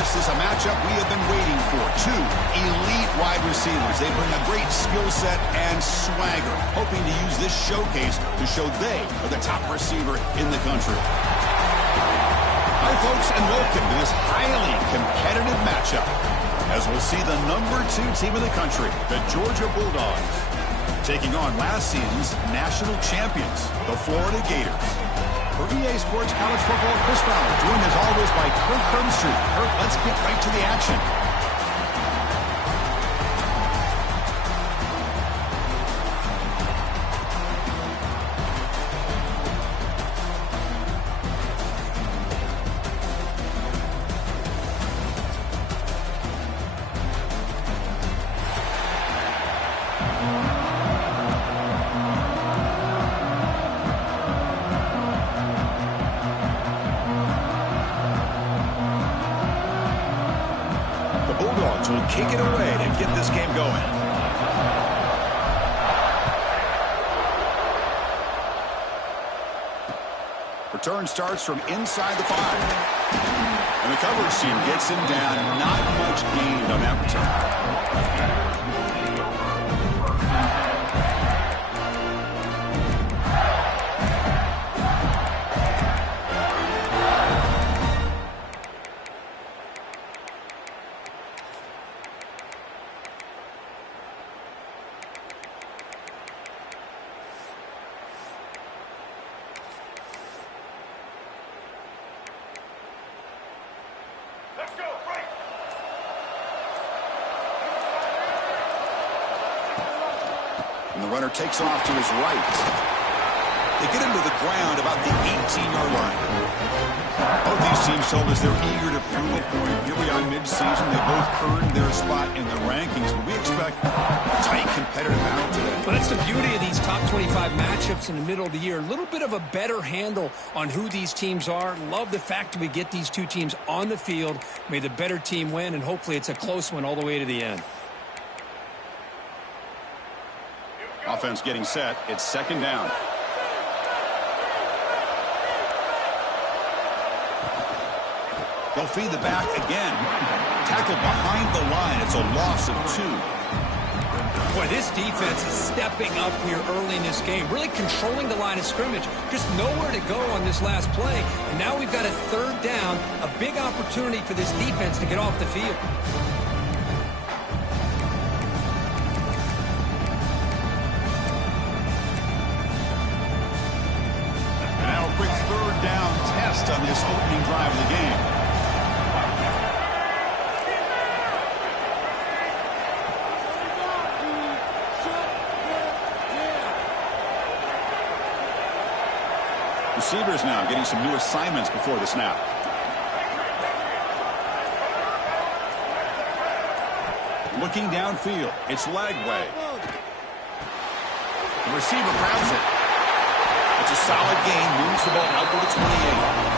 This is a matchup we have been waiting for. Two elite wide receivers. They bring a great skill set and swagger, hoping to use this showcase to show they are the top receiver in the country. Hi, folks, and welcome to this highly competitive matchup, as we'll see the #2 team in the country, the Georgia Bulldogs, taking on last season's national champions, the Florida Gators. For EA Sports College Football, Chris Fowler, joined as always by Kurt Hermstreet. Kurt, let's get right to the action. Will kick it away to get this game going. Return starts from inside the 5. And the coverage team gets him down. Not much gained on that return. And the runner takes off to his right. They get him to the ground about the 18-yard line. Both these teams told us they're eager to prove a point. Here we are mid-season. They both earned their spot in the rankings, but we expect a tight, competitive battle today. Well, that's the beauty of these top 25 matchups in the middle of the year. A little bit of a better handle on who these teams are. Love the fact that we get these two teams on the field. May the better team win, and hopefully it's a close one all the way to the end. Offense getting set. It's second down. They'll feed the back again. Tackled behind the line. It's a loss of 2. Boy, this defense is stepping up here early in this game, really controlling the line of scrimmage. Just nowhere to go on this last play. And now we've got a third down, a big opportunity for this defense to get off the field. Now a quick third down test on this opening drive of the game. Receivers now getting some new assignments before the snap. Looking downfield. It's leg way. The receiver grabs it. It's a solid gain. Moves the ball out to the 28.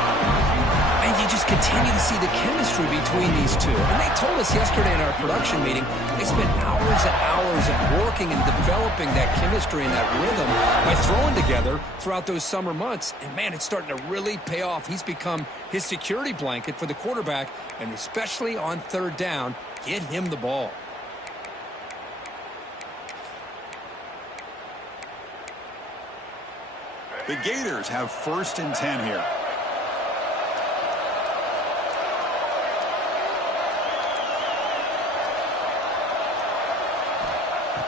And you just continue to see the chemistry between these two. And they told us yesterday in our production meeting, they spent hours and hours of working and developing that chemistry and that rhythm by throwing together throughout those summer months. And, man, it's starting to really pay off. He's become his security blanket for the quarterback, and especially on third down, get him the ball. The Gators have 1st and 10 here.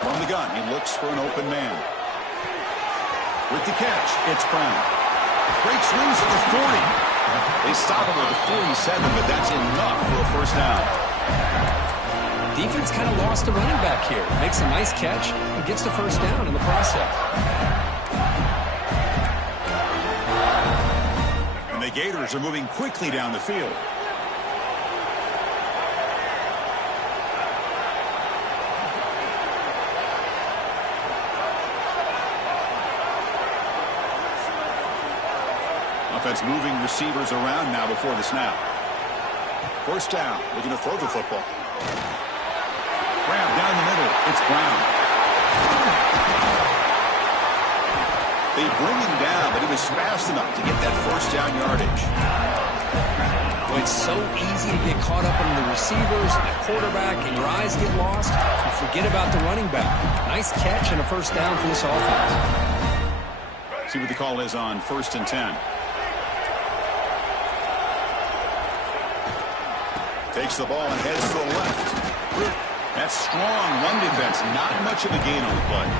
From the gun, he looks for an open man. With the catch, it's Brown. Breaks loose at the 40. They stop him at the 47, but that's enough for a first down. Defense kind of lost a running back here. Makes a nice catch and gets the first down in the process. And the Gators are moving quickly down the field. Offense moving receivers around now before the snap. First down, looking to throw the football. Grab down the middle. It's Brown. They bring him down, but he was fast enough to get that first down yardage. Well, it's so easy to get caught up in the receivers and the quarterback, and your eyes get lost. You forget about the running back. Nice catch and a first down for this offense. See what the call is on 1st and 10. Takes the ball and heads to the left. That's strong run defense. Not much of a gain on the play.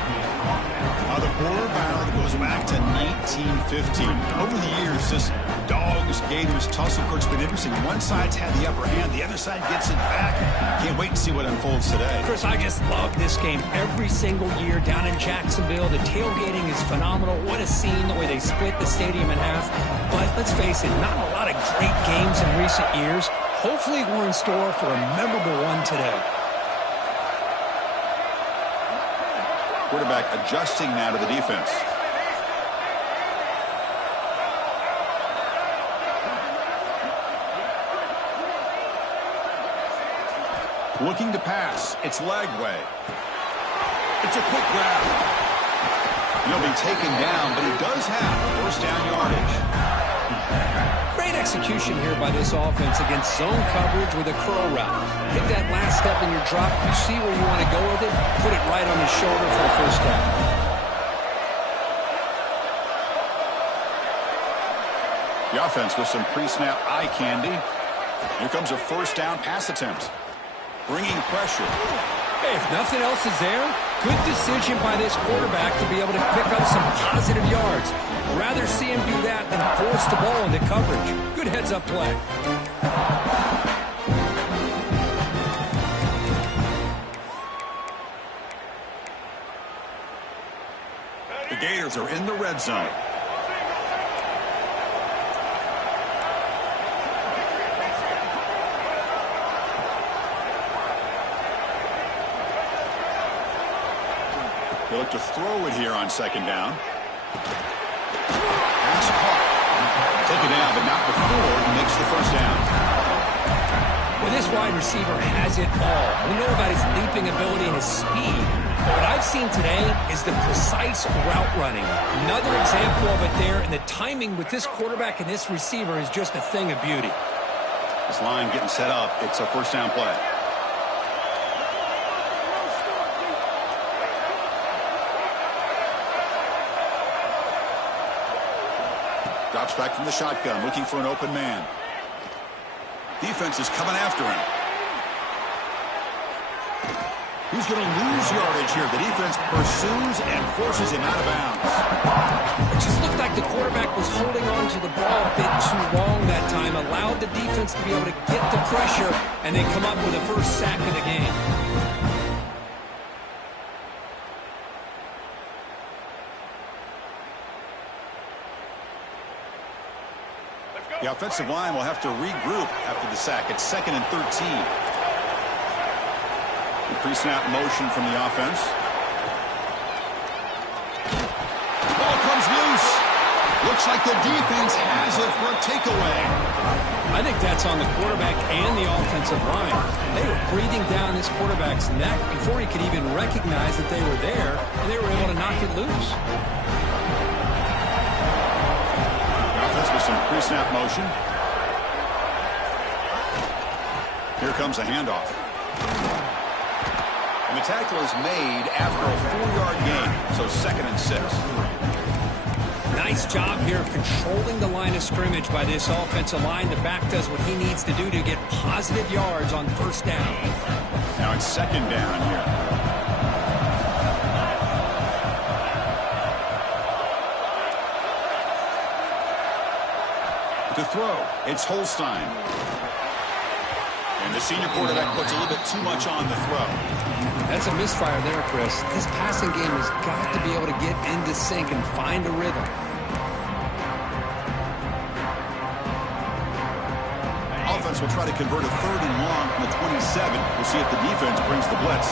The border battle goes back to 1915. Over the years, this Dogs-Gators tussle, Kirk's been interesting. One side's had the upper hand. The other side gets it back. Can't wait to see what unfolds today. Chris, I just love this game every single year down in Jacksonville. The tailgating is phenomenal. What a scene, the way they split the stadium in half. But let's face it, not a lot of great games in recent years. Hopefully we're in store for a memorable one today. Quarterback adjusting now to the defense. Looking to pass. It's Lagway. It's a quick grab. He'll be taken down, but he does have first down yardage. Great execution here by this offense against zone coverage with a curl route. Hit that last step in your drop. You see where you want to go with it. Put it right on his shoulder for a first down. The offense with some pre-snap eye candy. Here comes a first down pass attempt. Bringing pressure. Hey, if nothing else is there, good decision by this quarterback to be able to pick up some positive yards. Rather see him do that than force the ball into coverage. Good heads-up play. The Gators are in the red zone. They look to throw it here on second down. Pass caught. Taken down, but not before he makes the first down. Well, this wide receiver has it all. We know about his leaping ability and his speed. But what I've seen today is the precise route running. Another example of it there, and the timing with this quarterback and this receiver is just a thing of beauty. This line getting set up. It's a first down play. Drops back from the shotgun, looking for an open man. Defense is coming after him. He's going to lose yardage here. The defense pursues and forces him out of bounds. It just looked like the quarterback was holding on to the ball a bit too long that time, allowed the defense to be able to get the pressure, and they come up with the first sack of the game. The offensive line will have to regroup after the sack. It's 2nd and 13. The pre-snap motion from the offense. Ball comes loose. Looks like the defense has it for a takeaway. I think that's on the quarterback and the offensive line. They were breathing down this quarterback's neck before he could even recognize that they were there, and they were able to knock it loose. With some pre-snap motion. Here comes a handoff. And the tackle is made after a 4-yard gain, so 2nd and 6. Nice job here of controlling the line of scrimmage by this offensive line. The back does what he needs to do to get positive yards on first down. Now it's 2nd down here. To throw, it's Holstein. And the senior quarterback puts a little bit too much on the throw. That's a misfire there, Chris. This passing game has got to be able to get into sync and find a rhythm. Offense will try to convert a 3rd and long from the 27. We'll see if the defense brings the blitz.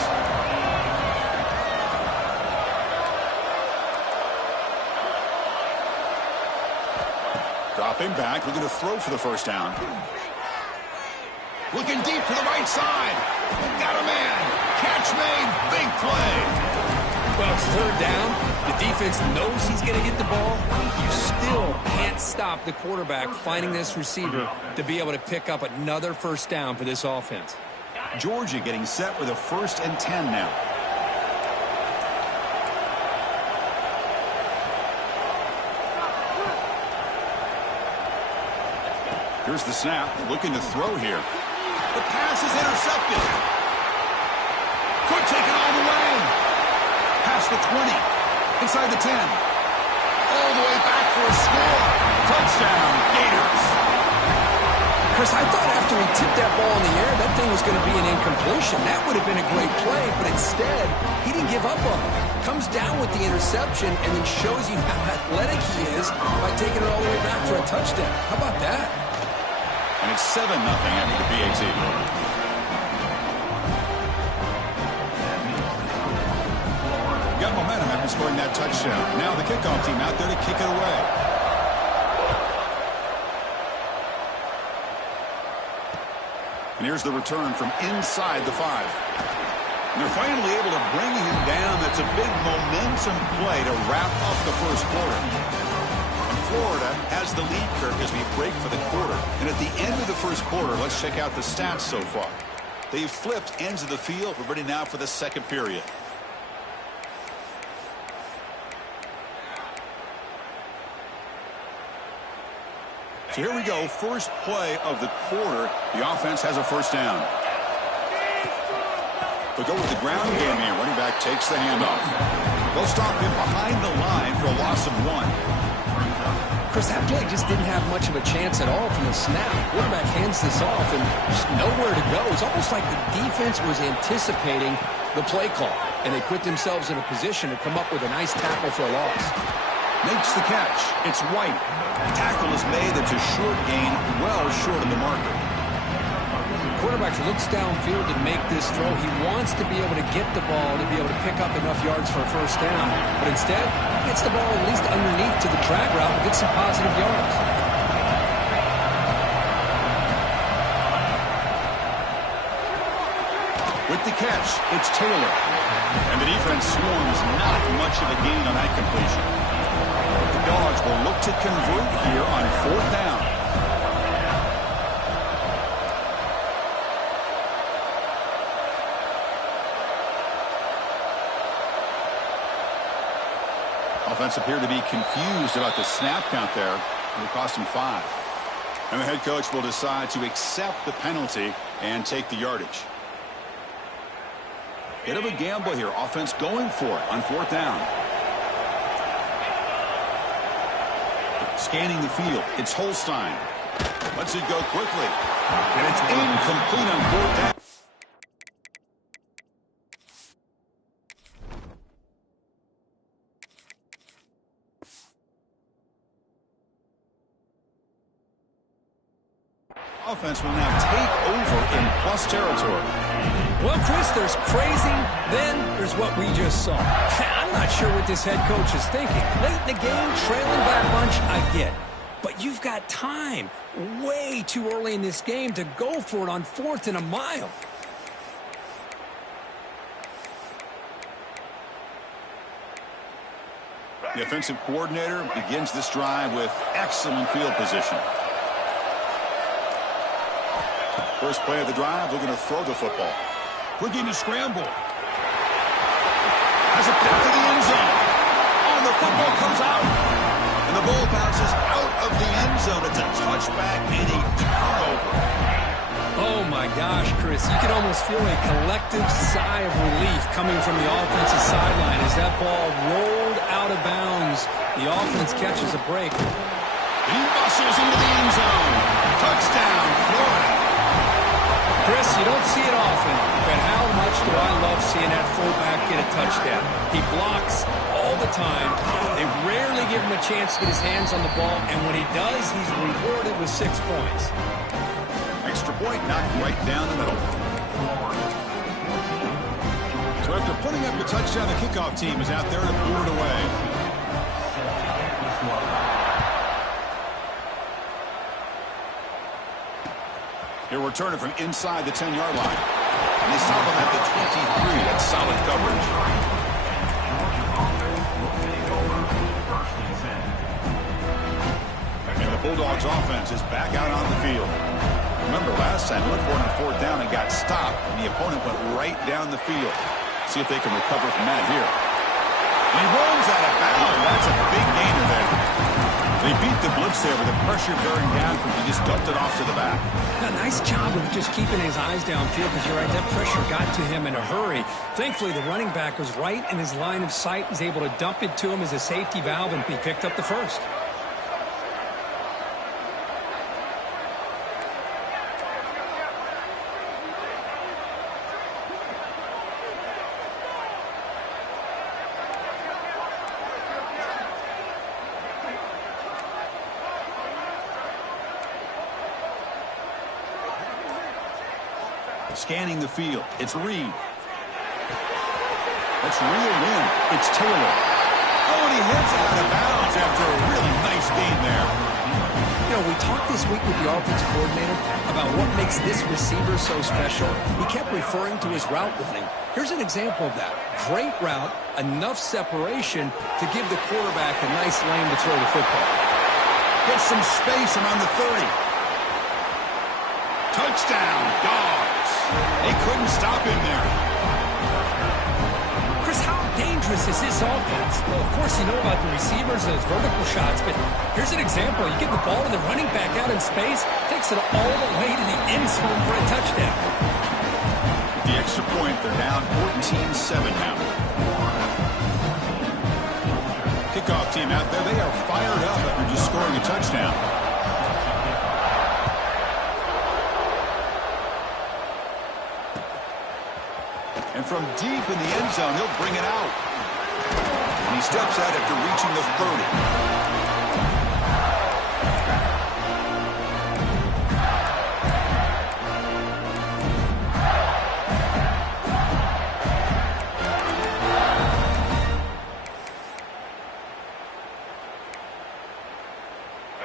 Dropping back, looking to throw for the first down. Looking deep to the right side. Got a man. Catch made. Big play. Well, it's 3rd down. The defense knows he's going to get the ball. You still can't stop the quarterback finding this receiver to be able to pick up another first down for this offense. Georgia getting set with a 1st and 10 now. Here's the snap, looking to throw here. The pass is intercepted. Could take it all the way. Past the 20. Inside the 10. All the way back for a score. Touchdown, Gators. Chris, I thought after he tipped that ball in the air, that thing was going to be an incompletion. That would have been a great play, but instead, he didn't give up on it. Comes down with the interception and then shows you how athletic he is by taking it all the way back for a touchdown. How about that? And it's 7-0 after the PAT. Got momentum after scoring that touchdown. Now the kickoff team out there to kick it away. And here's the return from inside the 5. And they're finally able to bring him down. That's a big momentum play to wrap up the first quarter. Florida has the lead, Kirk, as we break for the quarter. And at the end of the first quarter, let's check out the stats so far. They've flipped ends of the field. We're ready now for the second period. So here we go. First play of the quarter. The offense has a first down. They'll go with the ground game here. Running back takes the handoff. They'll stop him behind the line for a loss of 1. Chris, that play just didn't have much of a chance at all from the snap. Quarterback hands this off and just nowhere to go. It's almost like the defense was anticipating the play call, and they put themselves in a position to come up with a nice tackle for a loss. Makes the catch. It's White. Tackle is made. That's a short gain, well short of the marker. Quarterback looks downfield to make this throw. He wants to be able to get the ball to be able to pick up enough yards for a first down. But instead, he gets the ball at least underneath to the drag route and gets some positive yards. With the catch, it's Taylor. And the defense swarms not much of a gain on that completion. The Dogs will look to convert here on 4th down. Offense appeared to be confused about the snap count there. It cost him 5. And the head coach will decide to accept the penalty and take the yardage. Bit of a gamble here. Offense going for it on 4th down. Scanning the field. It's Holstein. Lets it go quickly. And it's incomplete on 4th down. Offense will now take over in plus territory. Well, Chris, there's crazy, then there's what we just saw. I'm not sure what this head coach is thinking. Late in the game, trailing by a bunch, I get. But you've got time, way too early in this game, to go for it on 4th and a mile. The offensive coordinator begins this drive with excellent field position. First play of the drive, looking to throw the football. Looking to scramble. Has it back to the end zone. Oh, the football comes out. And the ball bounces out of the end zone. It's a touchback and a turnover. Oh, my gosh, Chris. You can almost feel a collective sigh of relief coming from the offensive sideline as that ball rolled out of bounds. The offense catches a break. He muscles into the end zone. Touchdown, Florida. Chris, you don't see it often, but how much do I love seeing that fullback get a touchdown? He blocks all the time. They rarely give him a chance to get his hands on the ball, and when he does, he's rewarded with 6 points. Extra point knocked right down the middle. So after putting up a touchdown, the kickoff team is out there to board away. He'll return it from inside the 10-yard line. And they stop him at the 23. That's solid coverage. Bulldogs offense is back out on the field. Remember last time, went for it on fourth down and got stopped, and the opponent went right down the field. See if they can recover from that here. And he rolls out of bounds. That's a big gainer there. They beat the blitz there with the pressure bearing down, and he just dumped it off to the back. A nice job of just keeping his eyes downfield, because you're right, that pressure got to him in a hurry. Thankfully, the running back was right in his line of sight. He's able to dump it to him as a safety valve, and he picked up the first. Scanning the field. It's Reed. That's reeled in. It's Taylor. Oh, and he hits out of bounds after a really nice gain there. You know, we talked this week with the offensive coordinator about what makes this receiver so special. He kept referring to his route running. Here's an example of that. Great route, enough separation to give the quarterback a nice lane to throw the football. Gets some space around the 30. Touchdown, Dogs. They couldn't stop him there. Chris, how dangerous is this offense? Well, of course, you know about the receivers, those vertical shots, but here's an example. You get the ball and the running back out in space, takes it all the way to the end zone for a touchdown. With the extra point, they're down 14-7 now. Kickoff team out there, they are fired up after just scoring a touchdown. And from deep in the end zone, he'll bring it out. And he steps out after reaching the 30.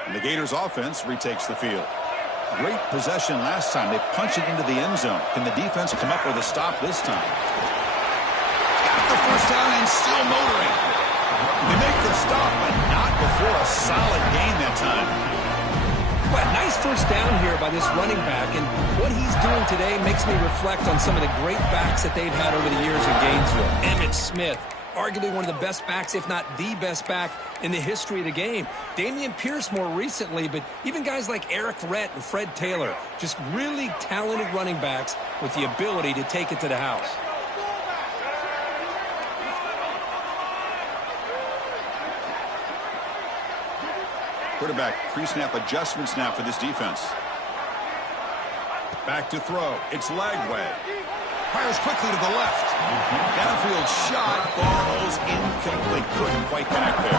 And the Gators offense retakes the field. Great possession last time. They punch it into the end zone. Can the defense come up with a stop this time? Got the first down and still motoring. They make the stop, but not before a solid gain that time. Well, nice first down here by this running back, and what he's doing today makes me reflect on some of the great backs that they've had over the years in Gainesville. Emmitt Smith, arguably one of the best backs, if not the best back in the history of the game. Dameon Pierce more recently, but even guys like Eric Rhett and Fred Taylor, just really talented running backs with the ability to take it to the house. Quarterback pre-snap adjustments now for this defense. Back to throw. It's Lagway. Fires quickly to the left. Downfield shot falls incomplete. Couldn't quite connect there.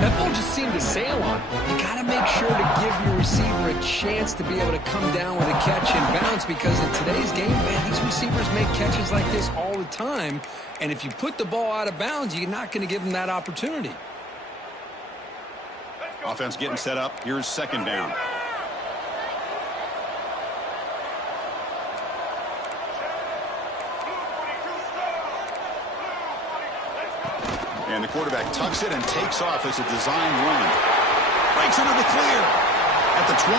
That ball just seemed to sail on. You got to make sure to give your receiver a chance to be able to come down with a catch and bounce, because in today's game, man, these receivers make catches like this all the time. And if you put the ball out of bounds, you're not going to give them that opportunity. Offense getting set up. Here's second down. And the quarterback tucks it and takes off as a designed run. Breaks into the clear at the 20.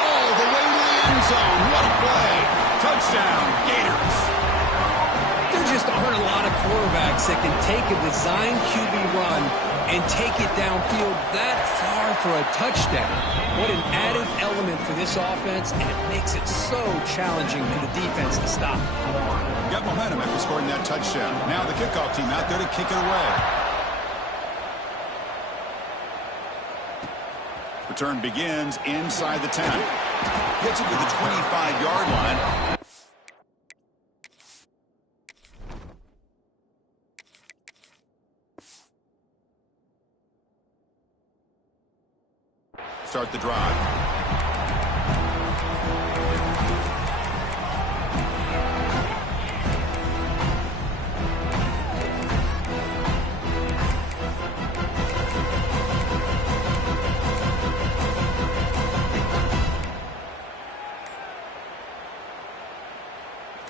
All the way to the end zone. What a play. Touchdown, Gators. There just aren't a lot of quarterbacks that can take a design QB run and take it downfield that far for a touchdown. What an added element for this offense, and it makes it so challenging for the defense to stop. Got momentum after scoring that touchdown. Now the kickoff team out there to kick it away. Return begins inside the 10. Gets it to the 25-yard line. Start the drive.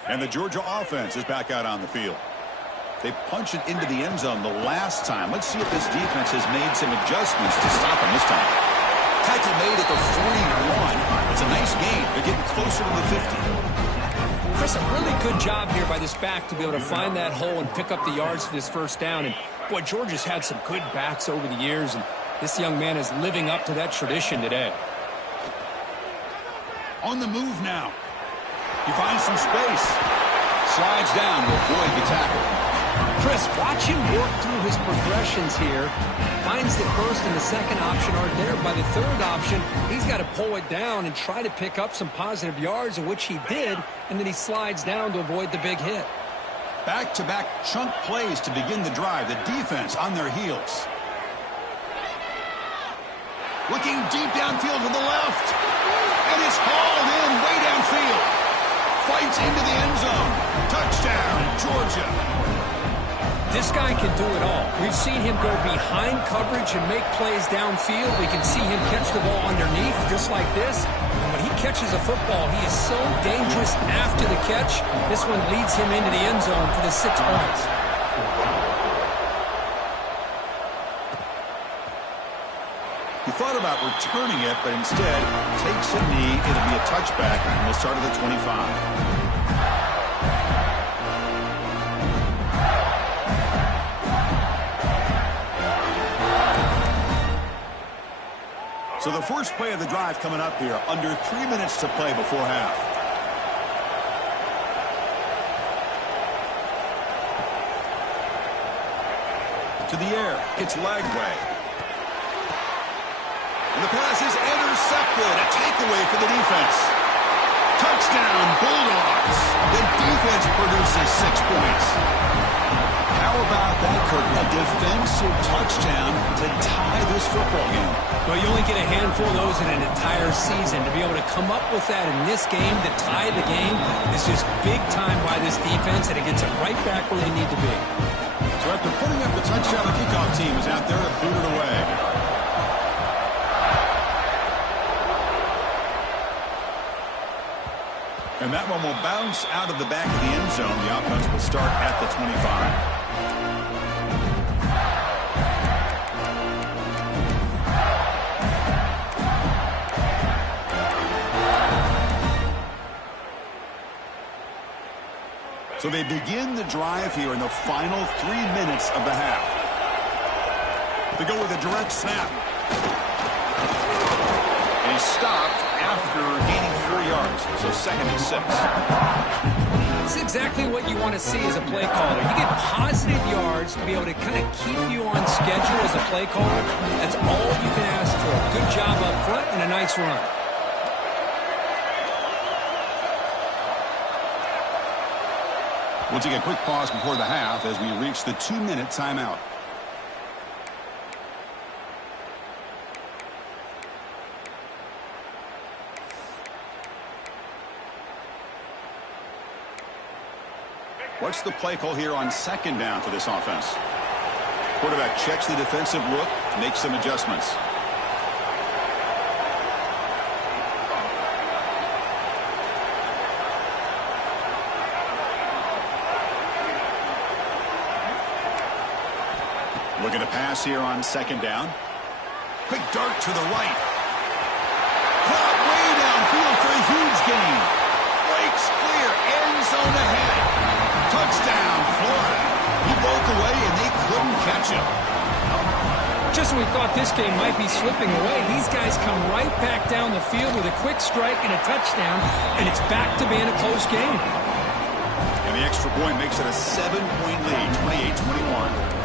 And the Georgia offense is back out on the field. They punched it into the end zone the last time. Let's see if this defense has made some adjustments to stop them this time. tackle made at the 41. It's a nice gain. They're getting closer to the 50. Chris, a really good job here by this back to be able to find that hole and pick up the yards for this first down. And, boy, Georgia's had some good backs over the years, and this young man is living up to that tradition today. On the move now. He finds some space. Slides down to avoid the tackle. Chris, watch him work through his progressions here. Finds the first and the second option aren't there. By the third option, he's got to pull it down and try to pick up some positive yards, of which he did, and then he slides down to avoid the big hit. Back-to-back chunk plays to begin the drive. The defense on their heels. Looking deep downfield to the left. And it's hauled in way downfield. Fights into the end zone. Touchdown, Georgia. This guy can do it all. We've seen him go behind coverage and make plays downfield. We can see him catch the ball underneath just like this. And when he catches a football, he is so dangerous after the catch. This one leads him into the end zone for the 6 points. He thought about returning it, but instead takes a knee. It'll be a touchback, and we'll start at the 25. So the first play of the drive coming up here, under 3 minutes to play before half. To the air, gets leg way. And the pass is intercepted. A takeaway for the defense. Touchdown, Bulldogs. The defense produces 6 points. How about that, Kirk? A defensive touchdown to tie this football game. Well, you only get a handful of those in an entire season. To be able to come up with that in this game, to tie the game, is just big time by this defense, and it gets them right back where they need to be. So after putting up the touchdown, the kickoff team is out there to boot it away. And that one will bounce out of the back of the end zone. The offense will start at the 25. So they begin the drive here in the final 3 minutes of the half. They go with a direct snap. And he's stopped after gaining 4 yards. So 2nd and 6. That's exactly what you want to see as a play caller. You get positive yards to be able to kind of keep you on schedule as a play caller. That's all you can ask for. Good job up front and a nice run. We'll take a quick pause before the half as we reach the 2-minute timeout. What's the play call here on 2nd down for this offense? Quarterback checks the defensive look, makes some adjustments. Looking to pass here on 2nd down. Quick dart to the right. Caught way downfield for a huge gain. Breaks clear. End zone ahead. Touchdown, Florida. He broke away and they couldn't catch him. Just when we thought this game might be slipping away, these guys come right back down the field with a quick strike and a touchdown, and it's back to being a close game. And the extra point makes it a 7-point lead, 28-21.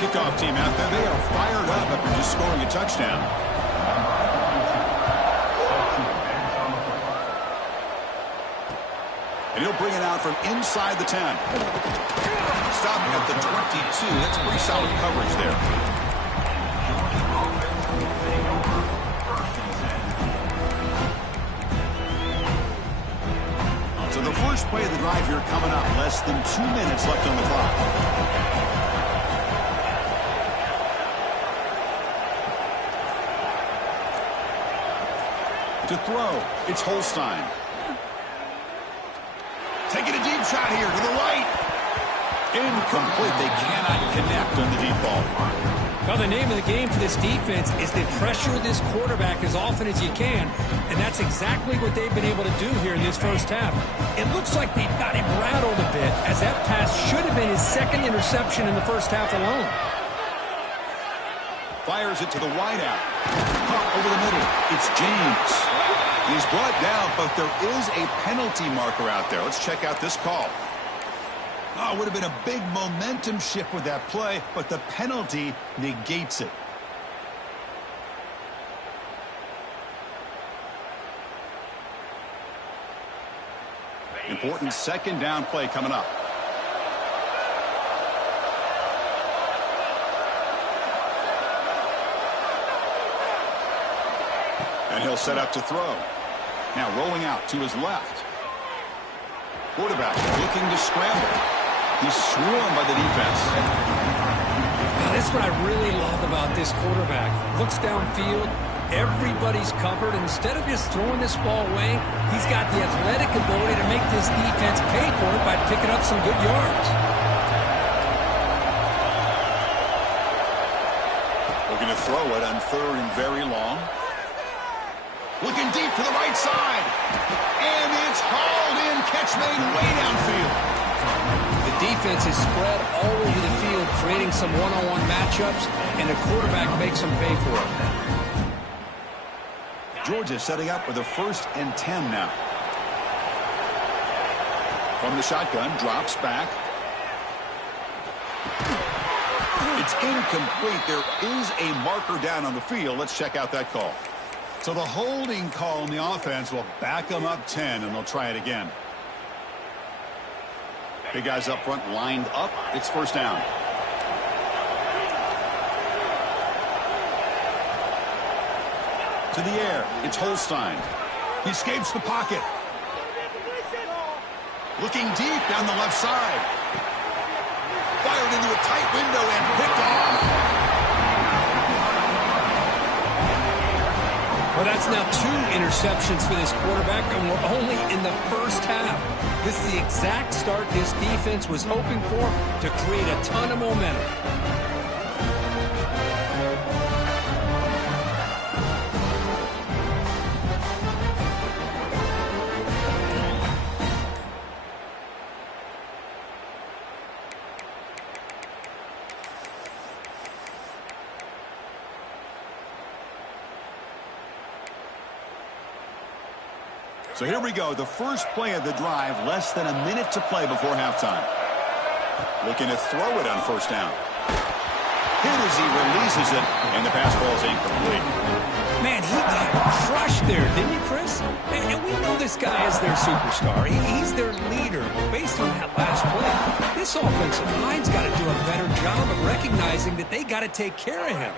Kickoff team out there, they are fired up after just scoring a touchdown. And he'll bring it out from inside the 10. Stopping at the 22. That's pretty solid coverage there. So the first play of the drive here coming up. Less than 2 minutes left on the clock. To throw, it's Holstein. Taking a deep shot here to the right. Incomplete. They cannot connect on the deep ball. Well, the name of the game for this defense is to pressure this quarterback as often as you can, and that's exactly what they've been able to do here in this first half. It looks like they've got him rattled a bit, as that pass should have been his second interception in the first half alone. Fires it to the wideout. Caught over the middle. It's James. He's brought down, but there is a penalty marker out there. Let's check out this call. Oh, it would have been a big momentum shift with that play, but the penalty negates it. Important second down play coming up. And he'll set up to throw. Now rolling out to his left. Quarterback looking to scramble. He's swarmed by the defense. That's what I really love about this quarterback. Looks downfield. Everybody's covered. Instead of just throwing this ball away, he's got the athletic ability to make this defense pay for it by picking up some good yards. Looking to throw it on third and very long. Looking deep to the right side. And it's hauled in. Catch made way downfield. The defense is spread all over the field, creating some one-on-one matchups, and the quarterback makes them pay for it. Georgia setting up for the 1st and 10 now. From the shotgun, drops back. It's incomplete. There is a marker down on the field. Let's check out that call. So the holding call on the offense will back them up 10, and they'll try it again. Big guys up front lined up. It's first down. To the air. It's Holstein. He escapes the pocket. Looking deep down the left side. Fired into a tight window and picked off. Well, that's now 2 interceptions for this quarterback, and we're only in the first half. This is the exact start this defense was hoping for to create a ton of momentum. So here we go, the first play of the drive, less than a minute to play before halftime. Looking to throw it on first down. Hit as he releases it, and the pass ball is incomplete. Man, he got crushed there, didn't you, Chris? And we know this guy is their superstar. He's their leader. But based on that last play, this offensive line's got to do a better job of recognizing that they got to take care of him.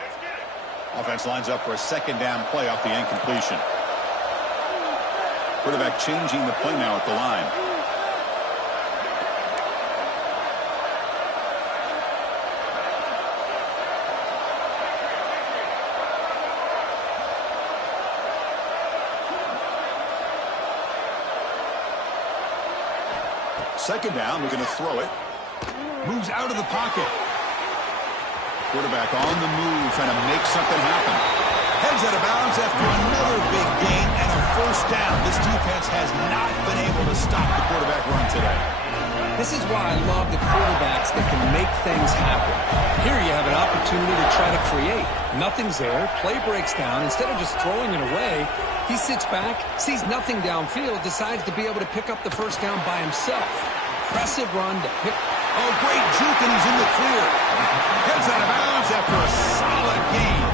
Offense lines up for a second down play off the incompletion. Quarterback changing the play now at the line. Second down, looking to throw it. Moves out of the pocket. Quarterback on the move, trying to make something happen. Heads out of bounds after another big gain and a first down. This defense has not been able to stop the quarterback run today. This is why I love the quarterbacks that can make things happen. Here you have an opportunity to try to create. Nothing's there. Play breaks down. Instead of just throwing it away, he sits back, sees nothing downfield, decides to be able to pick up the first down by himself. Impressive run to pick. Oh, great juke, and he's in the clear. Heads out of bounds after a solid gain.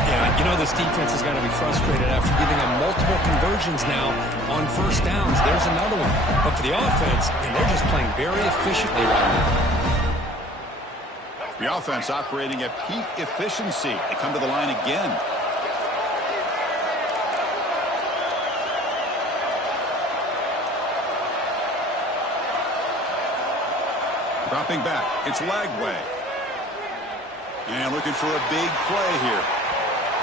Yeah, you know this defense is going to be frustrated after giving them multiple conversions now on first downs. There's another one. But for the offense, and they're just playing very efficiently right now. The offense operating at peak efficiency. They come to the line again. Dropping back. It's Lagway. And looking for a big play here.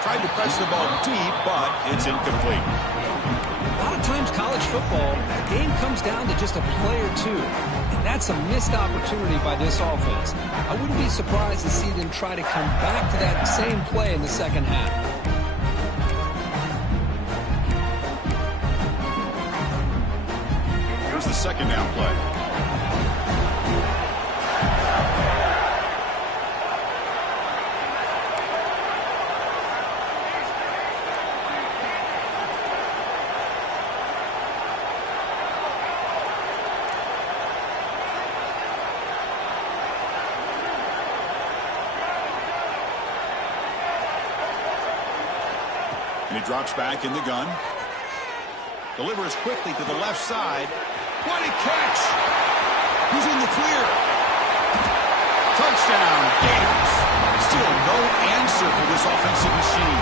Tried to press the ball deep, but it's incomplete. A lot of times college football, the game comes down to just a play or two. And that's a missed opportunity by this offense. I wouldn't be surprised to see them try to come back to that same play in the second half. Here's the second down play. And he drops back in the gun. Delivers quickly to the left side. What a catch! He's in the clear. Touchdown, Gators. Still no answer for this offensive machine.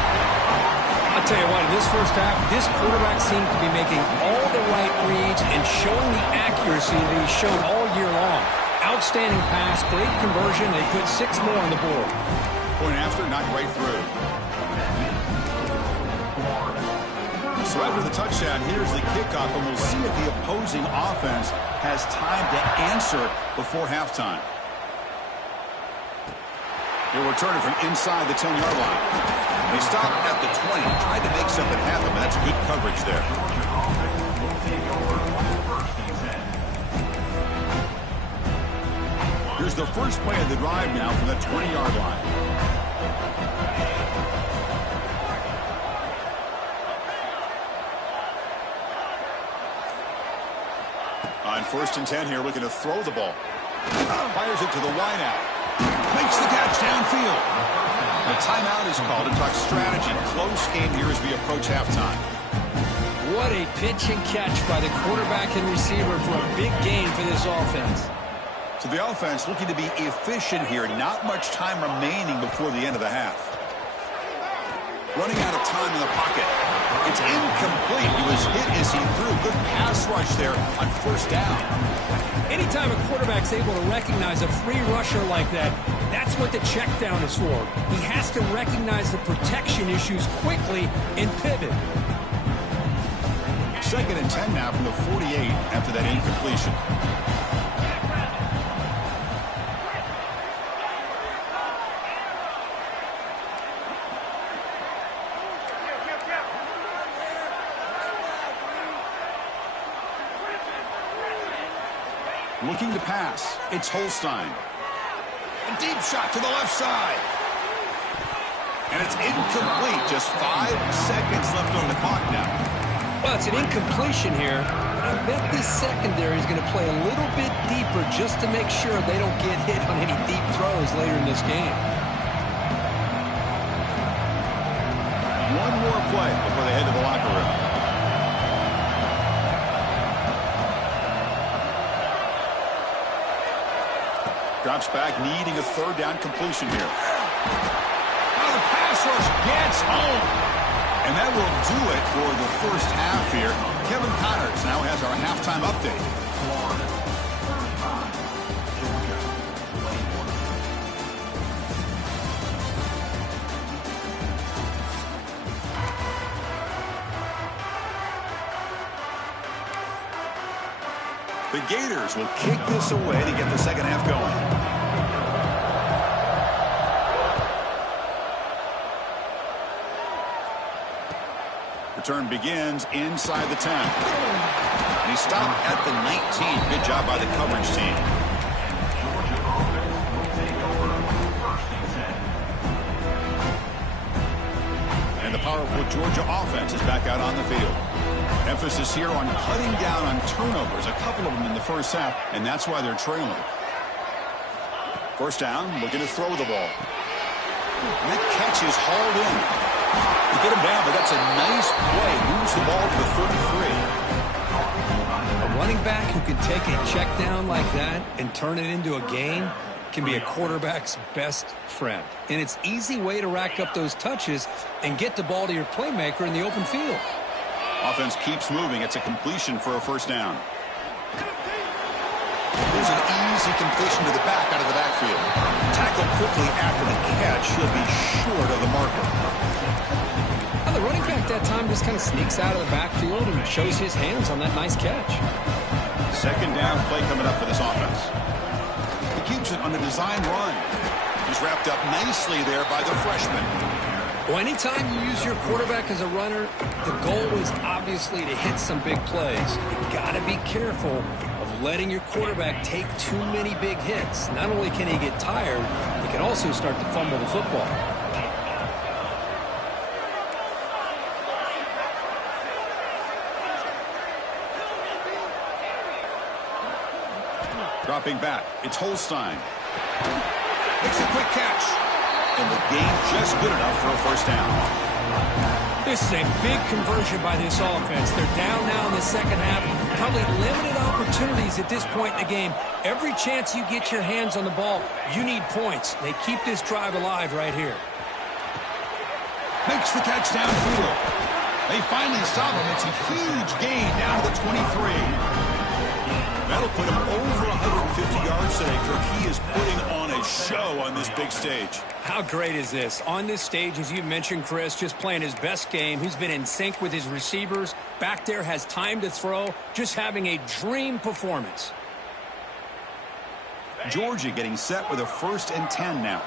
I'll tell you what, in this first half, this quarterback seems to be making all the right reads and showing the accuracy that he showed all year long. Outstanding pass, great conversion. They put 6 more on the board. Point after, knocked right through. So after the touchdown, here's the kickoff, and we'll see if the opposing offense has time to answer before halftime. He'll return it from inside the 10-yard line. They stop at the 20, tried to make something happen, but that's good coverage there. Here's the first play of the drive now from the 20-yard line. On 1st and 10 here, looking to throw the ball. Fires it to the wideout. Makes the catch downfield. A timeout is called to talk strategy. Close game here as we approach halftime. What a pitch and catch by the quarterback and receiver for a big gain for this offense. So the offense looking to be efficient here. Not much time remaining before the end of the half. Running out of time in the pocket. It's incomplete. He was hit as he threw. Good pass rush there on 1st down. Anytime a quarterback's able to recognize a free rusher like that, that's what the check down is for. He has to recognize the protection issues quickly and pivot. 2nd and 10 now from the 48 after that incompletion. Looking to pass. It's Holstein. A deep shot to the left side. And it's incomplete. Just 5 seconds left on the clock now. Well, it's an incompletion here. I bet this secondary is going to play a little bit deeper just to make sure they don't get hit on any deep throws later in this game. One more play before they head to the locker room. Drops back, needing a 3rd down completion here. Now the pass rush gets home. And that will do it for the first half here. Kevin Connors now has our halftime update. The Gators will kick this away to get the second half going. Return begins inside the 10. And he stopped at the 19. Good job by the coverage team. And the powerful Georgia offense is back out on the field. Emphasis here on cutting down on turnovers, a couple of them in the first half, and that's why they're trailing. 1st down, looking to throw the ball. And that catch is hauled in. To get him down, but that's a nice play. Moves the ball to the 33. A running back who can take a check down like that and turn it into a gain can be a quarterback's best friend. And it's an easy way to rack up those touches and get the ball to your playmaker in the open field. Offense keeps moving. It's a completion for a 1st down. There's an easy completion to the back out of the backfield. Tackled quickly after the catch. He'll be short of the marker. Well, the running back that time just kind of sneaks out of the backfield and shows his hands on that nice catch. Second down play coming up for this offense. He keeps it on a design run. He's wrapped up nicely there by the freshman. Well, anytime you use your quarterback as a runner, the goal is obviously to hit some big plays. You've got to be careful of letting your quarterback take too many big hits. Not only can he get tired, he can also start to fumble the football. Dropping back, it's Holstein. Makes a quick catch. And the game just good enough for a first down. This is a big conversion by this offense. They're down now in the second half. Probably limited opportunities at this point in the game. Every chance you get your hands on the ball, you need points. They keep this drive alive right here. Makes the catch downfield. They finally stop him. It's a huge gain down to the 23. That'll put him over 150 yards today, Kirk. He is putting on a show on this big stage. How great is this? On this stage, as you mentioned, Chris, just playing his best game. He's been in sync with his receivers. Back there, has time to throw. Just having a dream performance. Georgia getting set with a 1st and 10 now.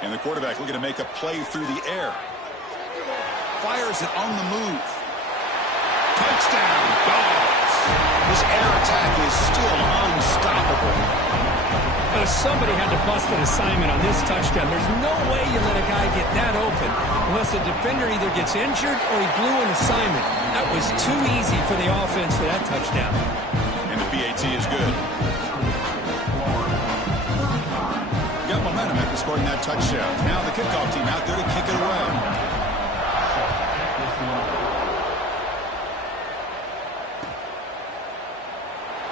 And the quarterback looking to make a play through the air. Fires it on the move. Touchdown, Dogs. This air attack is still unstoppable. Somebody had to bust an assignment on this touchdown. There's no way you let a guy get that open unless the defender either gets injured or he blew an assignment. That was too easy for the offense for that touchdown. And the PAT is good. Got momentum after scoring that touchdown. Now the kickoff team out there to kick it away.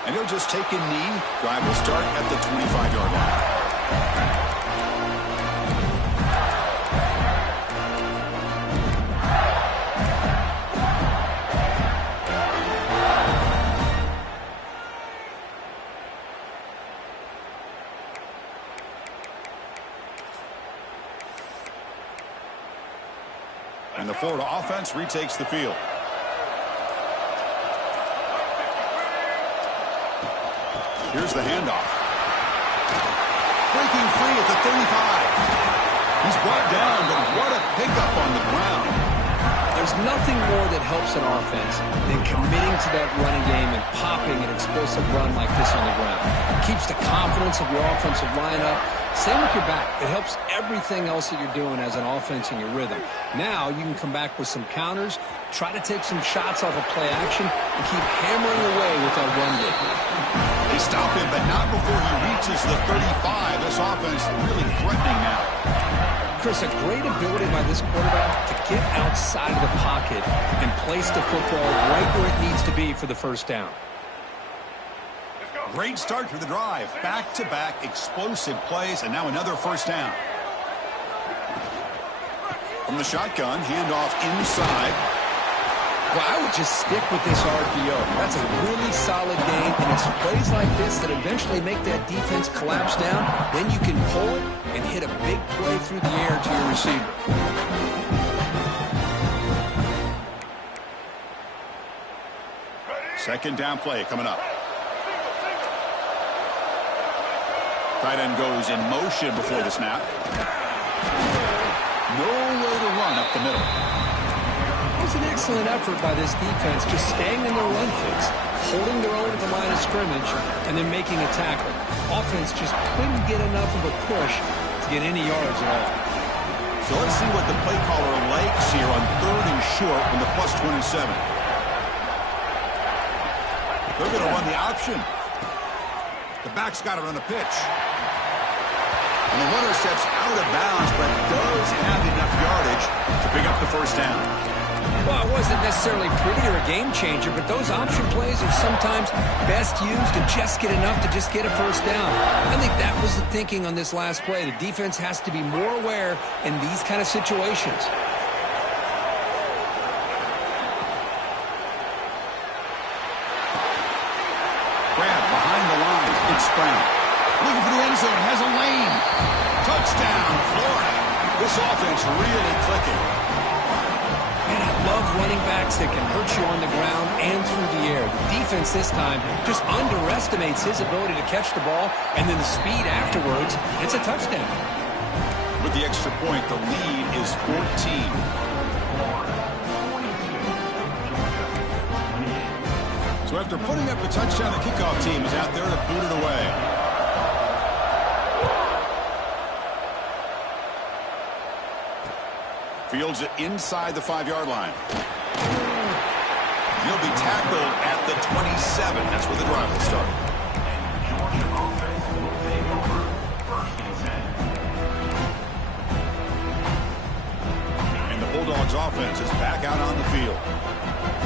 And he'll just take a knee. Drive will start at the 25-yard line. And the Florida offense retakes the field. Here's the handoff. Breaking free at the 35. He's brought down, but what a pickup on the ground. There's nothing more that helps an offense than committing to that running game and popping an explosive run like this on the ground. It keeps the confidence of your offensive lineup. Same with your back. It helps everything else that you're doing as an offense in your rhythm. Now you can come back with some counters, try to take some shots off of play action, and keep hammering away with that run game. They stop him, but not before he reaches the 35. This offense really threatening now. Chris, a great ability by this quarterback to get outside of the pocket and place the football right where it needs to be for the first down. Great start to the drive. Back-to-back explosive plays, and now another first down. From the shotgun, handoff inside. Well, I would just stick with this RPO. That's a really solid game, and it's plays like this that eventually make that defense collapse down. Then you can pull it and hit a big play through the air to your receiver. Second down play coming up. Tight end goes in motion before the snap. No way to run up the middle. It was an excellent effort by this defense, just staying in their run fix, holding their own at the line of scrimmage, and then making a tackle. Offense just couldn't get enough of a push to get any yards at all. So let's see what the play caller likes here on 3rd and short from the +27. They're going to run the option. The back's got to run a pitch. And the runner steps out of bounds, but does have enough yardage to pick up the first down. Well, it wasn't necessarily pretty or a game changer, but those option plays are sometimes best used to just get enough to just get a first down. I think that was the thinking on this last play. The defense has to be more aware in these kind of situations. Grab behind the line. It's ground. Looking for the end zone, has a lane. Touchdown, Florida. This offense really clicking. And I love running backs that can hurt you on the ground and through the air. The defense this time just underestimates his ability to catch the ball, and then the speed afterwards, it's a touchdown. With the extra point, the lead is 14. So after putting up a touchdown, the kickoff team is out there to boot it away. Fields it inside the 5-yard line. He'll be tackled at the 27. That's where the drive will start. And the Bulldogs offense is back out on the field.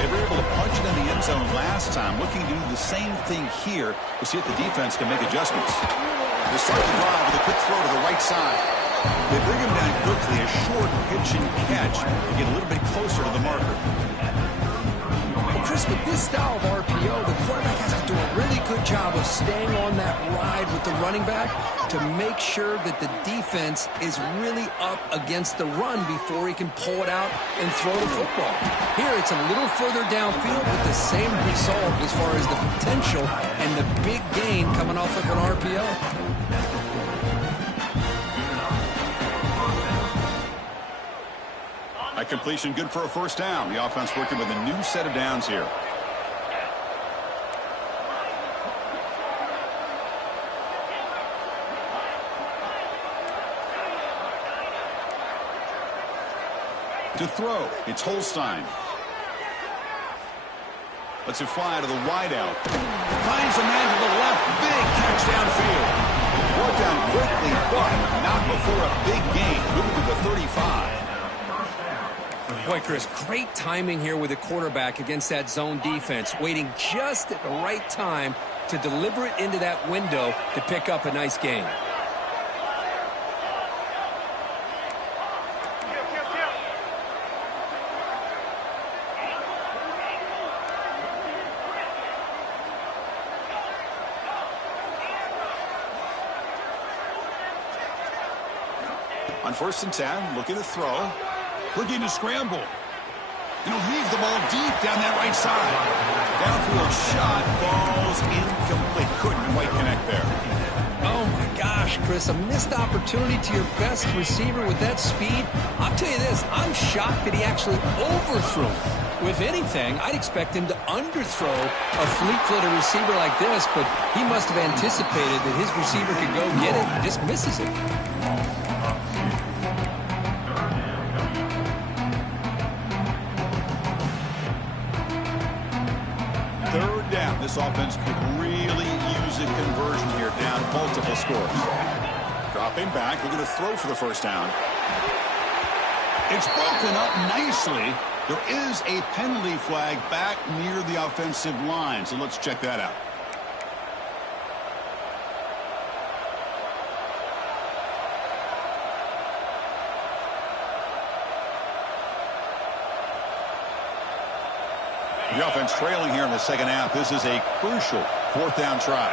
They were able to punch it in the end zone last time, looking to do the same thing here to see if the defense can make adjustments. They start the drive with a quick throw to the right side. They bring him down quickly, a short pitch and catch to get a little bit closer to the marker. Well, Chris, with this style of RPO, the quarterback has to do a really good job of staying on that ride with the running back to make sure that the defense is really up against the run before he can pull it out and throw the football. Here, it's a little further downfield with the same result as far as the potential and the big gain coming off of an RPO. That completion good for a first down. The offense working with a new set of downs here. To throw, it's Holstein. Lets it fly to the wideout. Finds a man to the left. Big catch downfield. Brought down quickly, but not before a big gain. Moving to the 35. Boy, Chris, great timing here with the quarterback against that zone defense, waiting just at the right time to deliver it into that window to pick up a nice gain. On 1st and 10, looking to throw. Looking to scramble. And he'll leave the ball deep down that right side. Downfield shot falls incomplete. Couldn't quite connect there. Oh, my gosh, Chris, a missed opportunity to your best receiver with that speed. I'll tell you this, I'm shocked that he actually overthrew. If anything, I'd expect him to underthrow a fleet-footed receiver like this, but he must have anticipated that his receiver could go get it and just misses it. This offense could really use a conversion here, down multiple scores. Dropping back, looking to throw for the first down. It's broken up nicely. There is a penalty flag back near the offensive line, so let's check that out. The offense trailing here in the second half. This is a crucial 4th down try.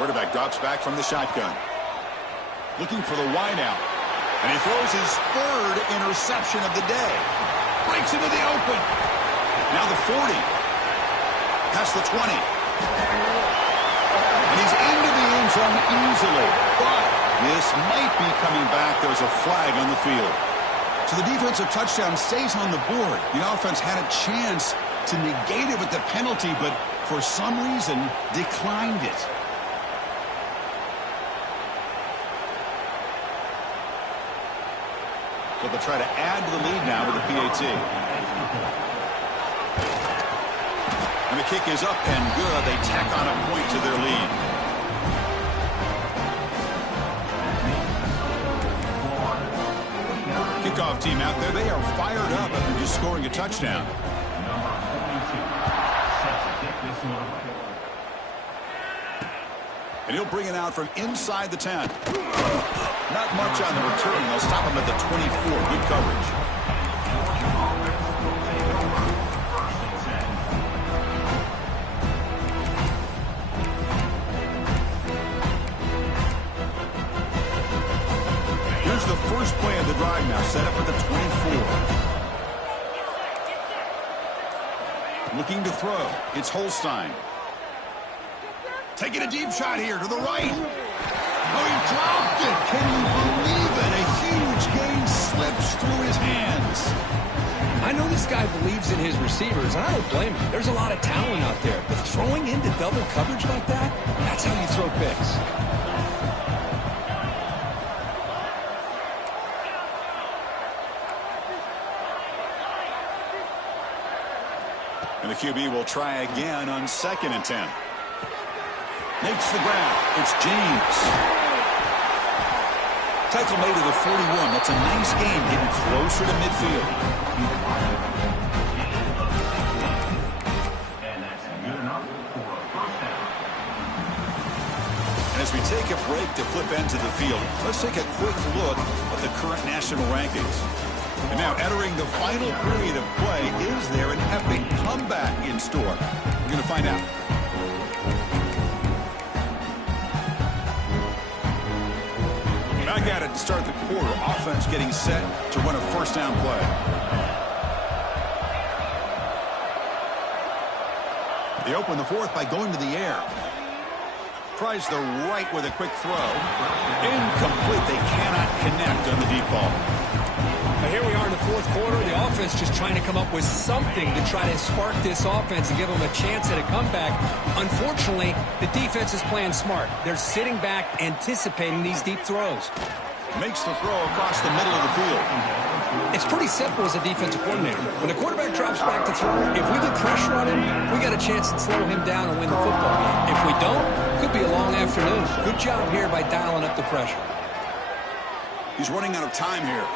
Quarterback drops back from the shotgun. Looking for the wideout. And he throws his 3rd interception of the day. Breaks into the open. Now the 40. Past the 20. And he's into the end zone easily. But this might be coming back. There's a flag on the field. So the defensive touchdown stays on the board. The offense had a chance to negate it with the penalty, but for some reason declined it. So they'll try to add to the lead now with the PAT. And the kick is up and good. They tack on a point to their lead. Kickoff team out there. They are fired up after just scoring a touchdown. And he'll bring it out from inside the 10. Not much on the return. They'll stop him at the 24. Good coverage. drive now, set up at the 24. Looking to throw. It's Holstein. Taking a deep shot here to the right. Oh, he dropped it. Can you believe it? A huge gain slips through his hands. I know this guy believes in his receivers, and I don't blame him. There's a lot of talent out there, but throwing into double coverage like that, that's how you throw picks. And the QB will try again on 2nd and 10. Makes the grab. It's James. Tackle made to the 41. That's a nice gain, getting closer to midfield. And as we take a break to flip into the field, let's take a quick look at the current national rankings. And now entering the final period of play, is there an epic comeback in store? We're going to find out. Back at it to start the quarter. Offense getting set to run a first down play. They open the fourth by going to the air. Tries the right with a quick throw. Incomplete. They cannot connect on the deep ball. Now here we are in the fourth quarter. The offense just trying to come up with something to try to spark this offense and give them a chance at a comeback. Unfortunately, the defense is playing smart. They're sitting back, anticipating these deep throws. Makes the throw across the middle of the field. It's pretty simple as a defensive coordinator. When the quarterback drops back to throw, if we get pressure on him, we got a chance to slow him down and win the football game. If we don't, it could be a long afternoon. Good job here by dialing up the pressure. He's running out of time here.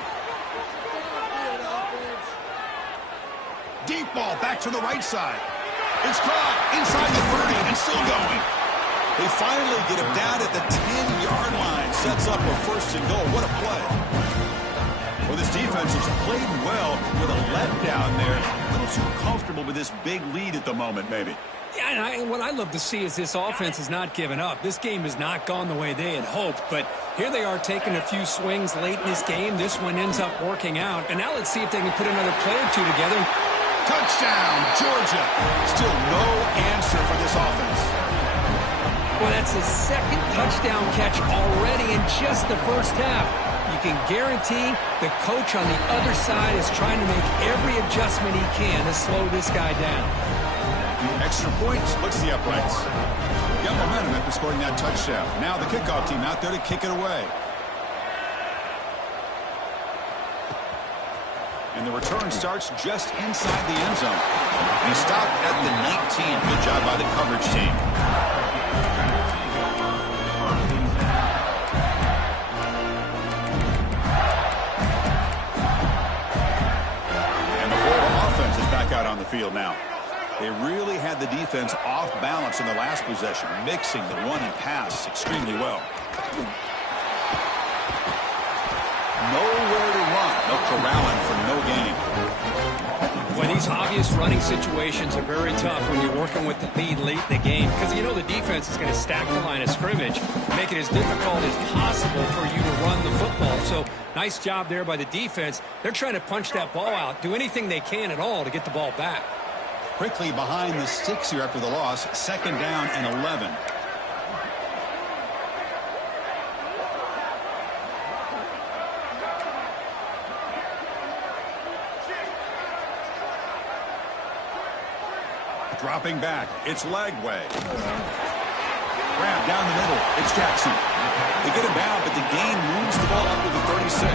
Deep ball back to the right side. It's caught inside the 30 and still going. They finally get him down at the 10-yard line. Sets up a first and goal. What a play. Well, this defense has played well with a letdown there. A little too comfortable with this big lead at the moment, maybe. Yeah, and what I love to see is this offense has not given up. This game has not gone the way they had hoped, but here they are taking a few swings late in this game. This one ends up working out, and now let's see if they can put another play or two together. Touchdown, Georgia. Still no answer for this offense. Well, that's his second touchdown catch already in just the first half. You can guarantee the coach on the other side is trying to make every adjustment he can to slow this guy down. Extra point splits the uprights. Got momentum after scoring that touchdown. Now the kickoff team out there to kick it away. And the return starts just inside the end zone. And he stopped at the 19. Good job by the coverage team. And the Florida offense is back out on the field now. They really had the defense off balance in the last possession, mixing the run and pass extremely well. Nowhere to run. They'll corral him for no gain. Well, these obvious running situations are very tough when you're working with the lead late in the game because you know the defense is going to stack the line of scrimmage, make it as difficult as possible for you to run the football. So nice job there by the defense. They're trying to punch that ball out, do anything they can at all to get the ball back. Quickly behind the sticks here after the loss. 2nd down and 11. Dropping back. It's Lagway. Grab down the middle. It's Jackson. They get him down, but the gain moves the ball up to the 36.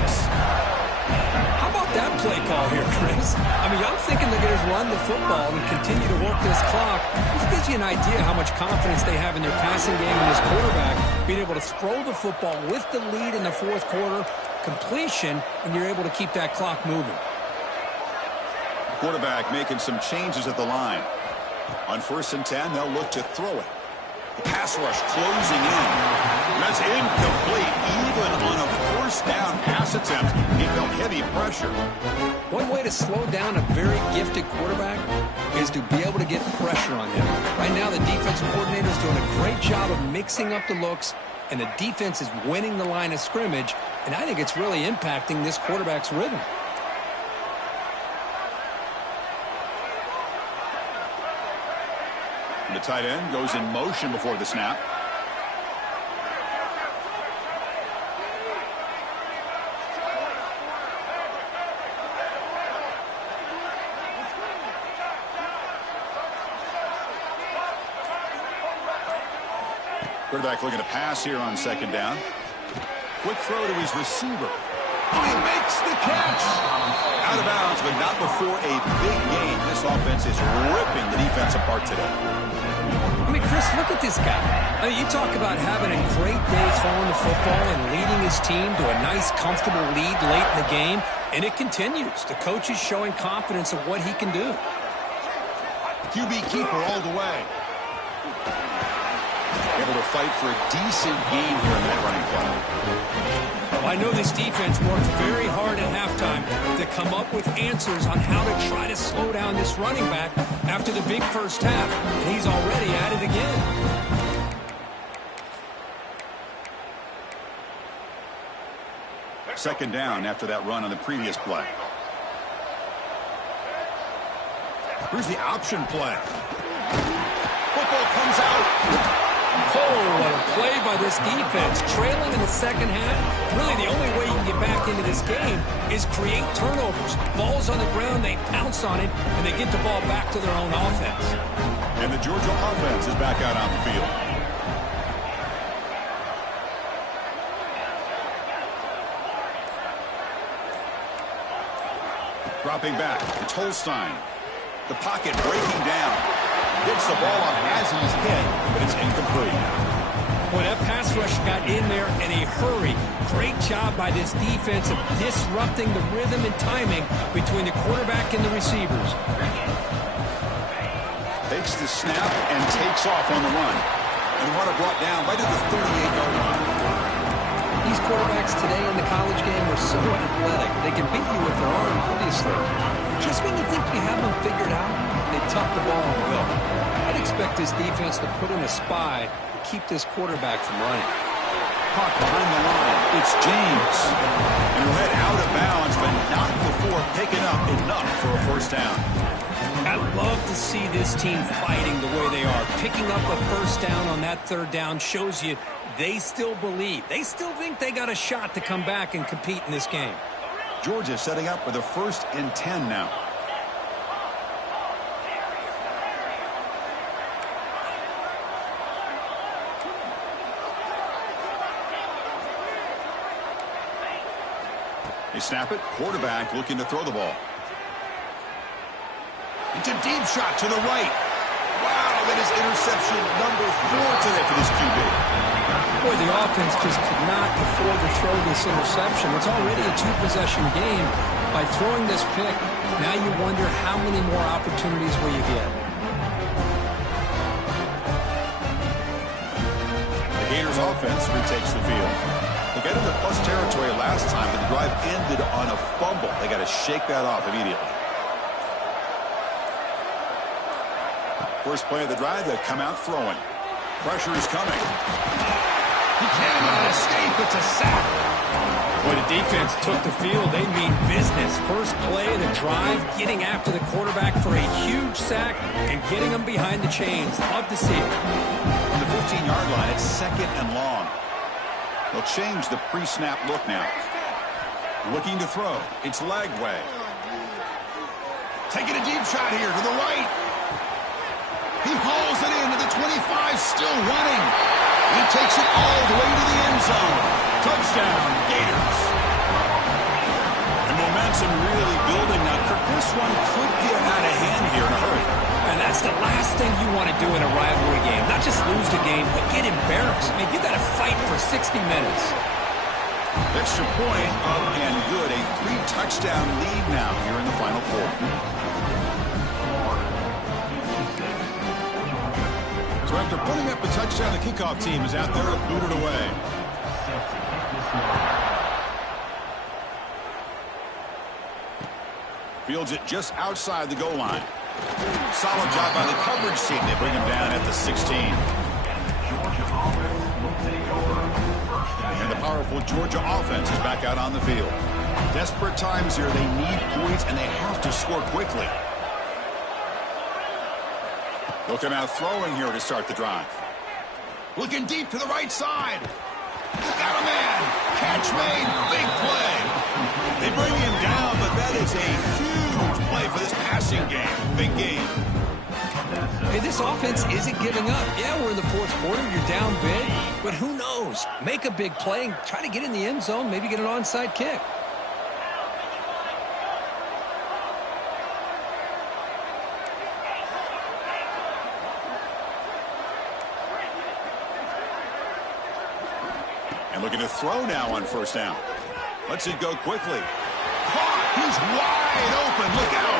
How about that play call here, Chris? I mean, I'm thinking they're going to run the football and continue to work this clock. This gives you an idea how much confidence they have in their passing game and this quarterback being able to throw the football with the lead in the fourth quarter, completion, and you're able to keep that clock moving. Quarterback making some changes at the line. On 1st and 10, they'll look to throw it. The pass rush closing in. That's incomplete. Even on a 1st down pass attempt, he felt heavy pressure. One way to slow down a very gifted quarterback is to be able to get pressure on him. Right now, the defensive coordinator is doing a great job of mixing up the looks, and the defense is winning the line of scrimmage, and I think it's really impacting this quarterback's rhythm. The tight end goes in motion before the snap. Quarterback looking to pass here on second down. Quick throw to his receiver. Oh, he makes the catch. Out of bounds, but not before a big gain. This offense is ripping the defense apart today. I mean, Chris, look at this guy. I mean, you talk about having a great day throwing the football and leading his team to a nice, comfortable lead late in the game, and it continues. The coach is showing confidence of what he can do. QB keeper all the way. Able to fight for a decent gain here in that running play. Well, I know this defense worked very hard at halftime to come up with answers on how to try to slow down this running back after the big first half, and he's already at it again. Second down after that run on the previous play. Here's the option play. Football comes out. Oh, what a play by this defense. Trailing in the second half, really the only way you can get back into this game is create turnovers. Ball's on the ground, they pounce on it, and they get the ball back to their own offense. And the Georgia offense is back out on the field. Dropping back, it's Holstein. The pocket breaking down. Gets the ball off as he's hit, but it's incomplete. Boy, that pass rush got in there in a hurry. Great job by this defense of disrupting the rhythm and timing between the quarterback and the receivers. Takes the snap and takes off on the run. And the runner brought down right at the 38-yard line. These quarterbacks today in the college game are so athletic. They can beat you with their arm, obviously. Just when you think you have them figured out, they tuck the ball and go. I'd expect this defense to put in a spy to keep this quarterback from running. Caught behind the line. It's James. And he'll head out of bounds, but not before picking up enough for a first down. I love to see this team fighting the way they are. Picking up a first down on that third down shows you they still believe. They still think they got a shot to come back and compete in this game. Georgia setting up with a 1st and 10 now. They snap it. Quarterback looking to throw the ball. It's a deep shot to the right. Wow, that is interception number 4 today for this QB. Boy, the offense just could not afford to throw this interception. It's already a 2-possession game. By throwing this pick, now you wonder how many more opportunities will you get. The Gators offense retakes the field. They got into plus territory last time, but the drive ended on a fumble. They got to shake that off immediately. First play of the drive, they come out throwing. Pressure is coming. He cannot escape. It's a sack. Boy, the defense took the field. They mean business. First play of the drive, getting after the quarterback for a huge sack and getting him behind the chains. Love to see it. On the 15-yard line, it's 2nd and long. They'll change the pre-snap look now. Looking to throw. It's Lagway. Taking a deep shot here to the right. He hauls it into the 25, still running. He takes it all the way to the end zone. Touchdown, Gators. And momentum really building now. This one could get out of hand here in a hurry. And that's the last thing you want to do in a rivalry game. Not just lose the game, but get embarrassed. I mean, you got to fight for 60 minutes. Extra point up and good. A 3-touchdown lead now here in the final quarter. So after putting up a touchdown, the kickoff team is out there to boot it away. Fields it just outside the goal line. Solid job by the coverage team. They bring him down at the 16. powerful Georgia offense is back out on the field. Desperate times here. They need points, and they have to score quickly. They'll come out throwing here to start the drive. Looking deep to the right side. Got a man. Catch made. Big play. They bring him down, but that is a huge play for this passing game. Big game. Hey, this offense isn't giving up. Yeah, we're in the fourth quarter. You're down big. But who knows? Make a big play and try to get in the end zone. Maybe get an onside kick. And looking to throw now on first down. Lets it go quickly. Caught. He's wide open. Look out.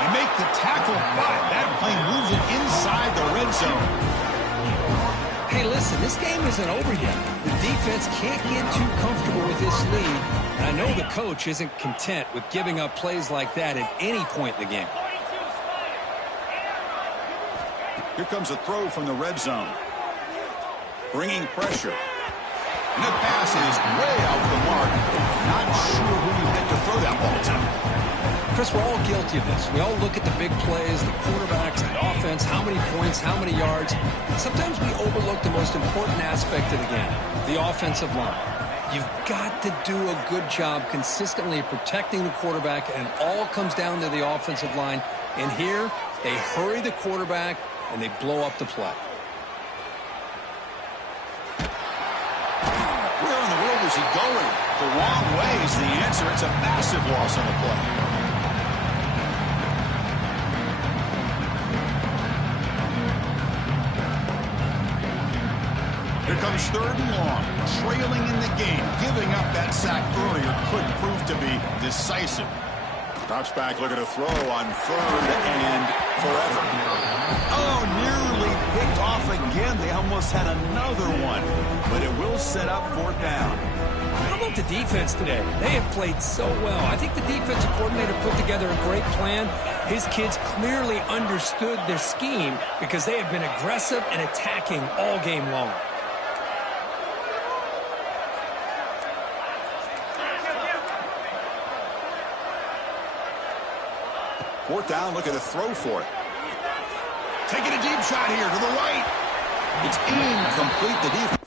They make the tackle, but that play moves it inside the red zone. Hey, listen, this game isn't over yet. The defense can't get too comfortable with this lead. And I know the coach isn't content with giving up plays like that at any point in the game. Here comes a throw from the red zone. Bringing pressure. And the pass is way off the mark. Not sure who you meant to throw that ball to. Chris, we're all guilty of this. We all look at the big plays, the quarterbacks, the offense, how many points, how many yards. Sometimes we overlook the most important aspect of the game, the offensive line. You've got to do a good job consistently protecting the quarterback, and it all comes down to the offensive line. And here, they hurry the quarterback, and they blow up the play. Where in the world is he going? The wrong way is the answer. It's a massive loss on the play. Here comes third and long, trailing in the game. Giving up that sack earlier could prove to be decisive. Drops back, looking to throw on third and forever. Oh, nearly picked off again. They almost had another one, but it will set up fourth down. How about the defense today? They have played so well. I think the defensive coordinator put together a great plan. His kids clearly understood their scheme because they have been aggressive and attacking all game long. Fourth down, looking to throw for it. Taking a deep shot here to the right. It's incomplete. The defense